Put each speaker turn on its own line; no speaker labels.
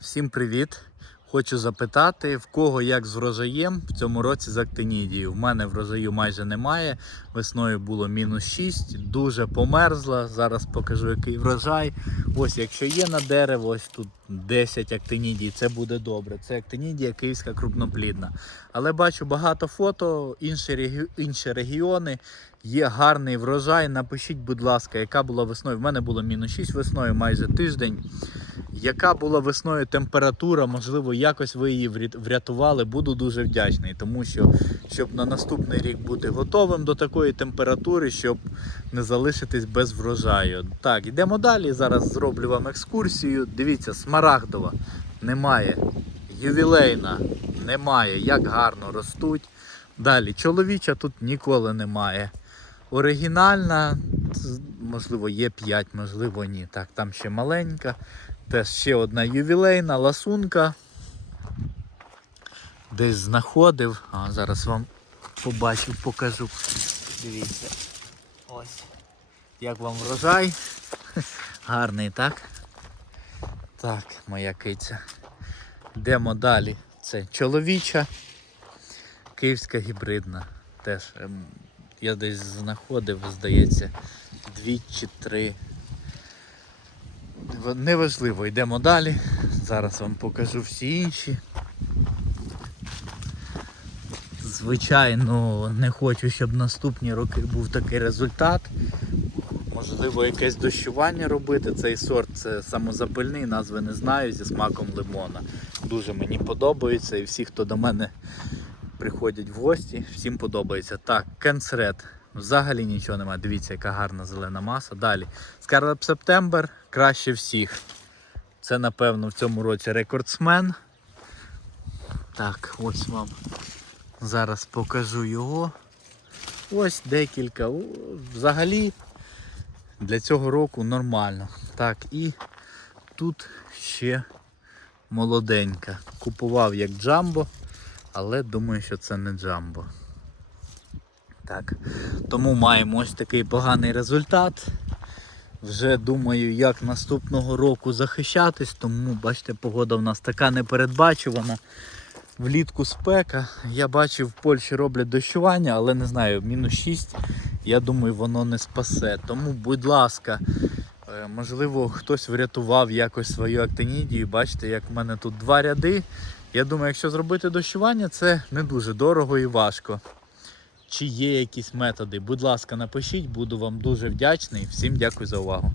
Всім привіт! Хочу запитати, в кого як з врожаєм в цьому році з актинідією. В мене врожаю майже немає. Весною було мінус 6, дуже померзла. Зараз покажу, який врожай. Ось, якщо є на дерево, ось тут 10 актинідій, це буде добре. Це актинідія київська крупноплідна. Але бачу багато фото, інші, регі... інші регіони. Є гарний врожай. Напишіть, будь ласка, яка була весною. В мене було мінус 6 весною майже тиждень. Яка була весною температура, можливо, якось ви її врятували, буду дуже вдячний, тому що щоб на наступний рік бути готовим до такої температури, щоб не залишитись без врожаю. Так, йдемо далі. Зараз зроблю вам екскурсію. Дивіться, смарагдова немає, ювілейна немає, як гарно ростуть. Далі, чоловіча тут ніколи немає. Оригінальна, можливо, є 5, можливо, ні. Так, там ще маленька. Теж ще одна ювілейна ласунка. Десь знаходив. А зараз вам побачу, покажу. Дивіться. Ось. Як вам врожай? Гарний, так? Так, моя киця. Йдемо далі. Це чоловіча. Київська гібридна. Теж ем, я десь знаходив, здається, дві чи три. Неважливо, йдемо далі. Зараз вам покажу всі інші. Звичайно, не хочу, щоб наступні роки був такий результат. Можливо, якесь дощування робити. Цей сорт це самозапильний, назви не знаю, зі смаком лимона. Дуже мені подобається і всі, хто до мене приходять в гості, всім подобається. Так, кенсред. Взагалі нічого немає. Дивіться, яка гарна зелена маса. Далі. Скарлеп Септембер краще всіх. Це, напевно, в цьому році рекордсмен. Так, ось вам. Зараз покажу його. Ось декілька. Взагалі для цього року нормально. Так, і тут ще молоденька. Купував як джамбо, але думаю, що це не джамбо. Так. Тому маємо ось такий поганий результат. Вже думаю, як наступного року захищатись, тому бачите, погода в нас така непередбачувана. Влітку спека. Я бачив, в Польщі роблять дощування, але не знаю, мінус 6. Я думаю, воно не спасе. Тому, будь ласка, е, можливо, хтось врятував якось свою актинідію. Бачите, як в мене тут два ряди. Я думаю, якщо зробити дощування, це не дуже дорого і важко. Чи є якісь методи? Будь ласка, напишіть, буду вам дуже вдячний. Всім дякую за увагу.